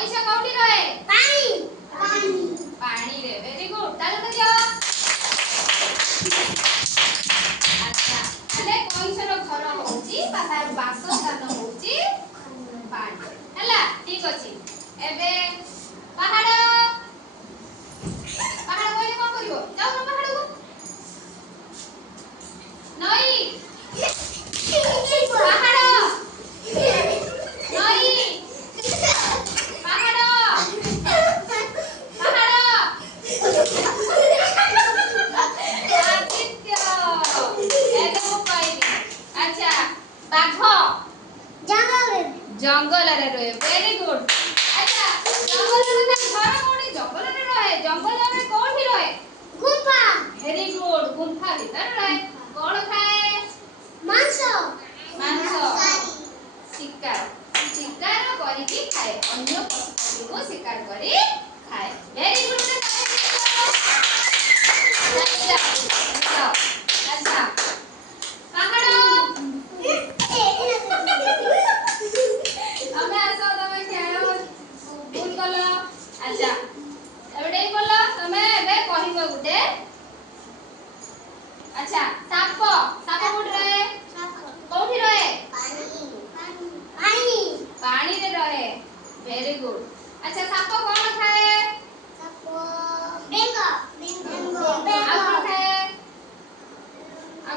कइसा कोठी रहे पानी पानी पानी रे वेरी गुड ताले तो दियो अच्छा ताले कइसा रो घर होउची तार बासस्थान होउची पानी हला ठीक अछि एबे पहाड़ पहाड़ कोइ कोन करिवो जाऊ न पहाड़ को नई पहाड़ जंगल रे रहे वेरी गुड अच्छा जंगल रे घर कोनी जंगल रे रहे जंगल रे कोठी रहे गुफा वेरी गुड गुफा भीतर रहे कोन खाए मांस मांस शिकार शिकार करी की खाए अन्य पशु को शिकार करी खाए वेरी गुड अच्छा पहाड़ अच्छा एबडे बोलो तमे एबे कहिबो गुटे अच्छा साप साप कोठ रहे कोठी रहे पानी पानी रे रहे वेरी गुड अच्छा साप कोन खाए साप बेंग आ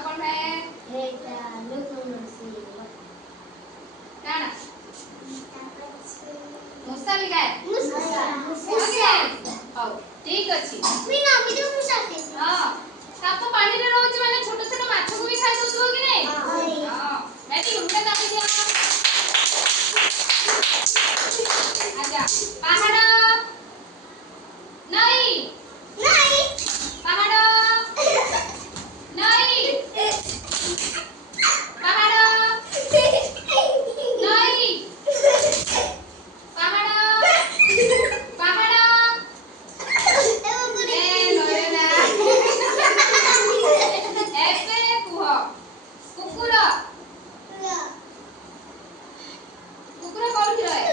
कोन खाए हेटा लोकनसी काना मुसा भी खाए मुसा हौ ठीक अछि बिना बिजु मुसा के हां साप पानी रे रहउछ माने छोट छोट माछ को भी खाइ दउछो कि नै हां बेटी उठे दाबी दिया अच्छा पहाड़ नहीं नहीं पहाड़ नहीं पहाड़ नहीं पहाड़ पहाड़ ए नरेला एबे कुह कुकुर कुकुर कोठी रहे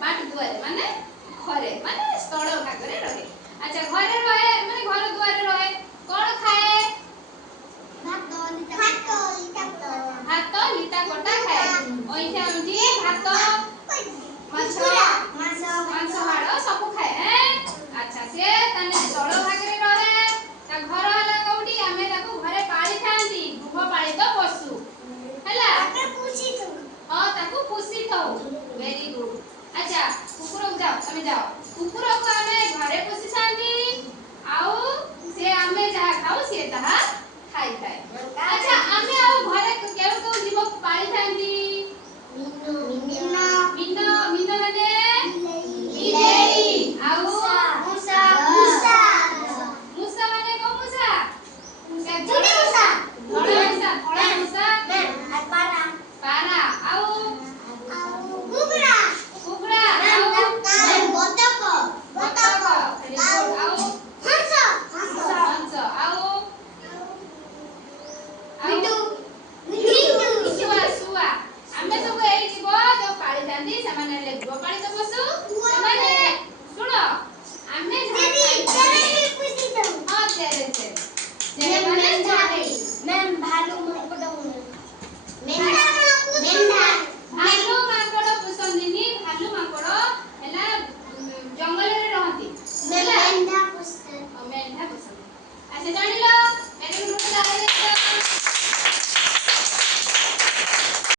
बाट दुआरे माने घरे माने स्थल भागरे रहे अच्छा घरे रहे माने घर दुआरे रहे कोन खाए भात लिता कोटा खाए ओइठा उठी भात मांस हाड़ सब खाए अच्छा से तने स्थल भागरे रहे ता घर हला कोठी आमे ताको घरे पाली थांती गृहपालित पशु हला हां ताको खुशी थौ वेरी गुड अच्छा कुकुर को जाओ तमे जाओ कुकुर को आमे घरे पोसी थांती आउ से आमे जहा खाऊ से तहा खाई थाए अच्छा आमे आउ घरे केउ केउ जीव पाली थांती मीनो माने बिलेई आउ मुसा माने को मुसा धड़ा मुसा पारा आउ कुकुरा आउ बतक आउ हंस आउ सुआ आमे सब एई जीव जो पाली थांती से माने ले गृहपालित पशु से माने सुनो आमे हां तेरे से माने मैम भालू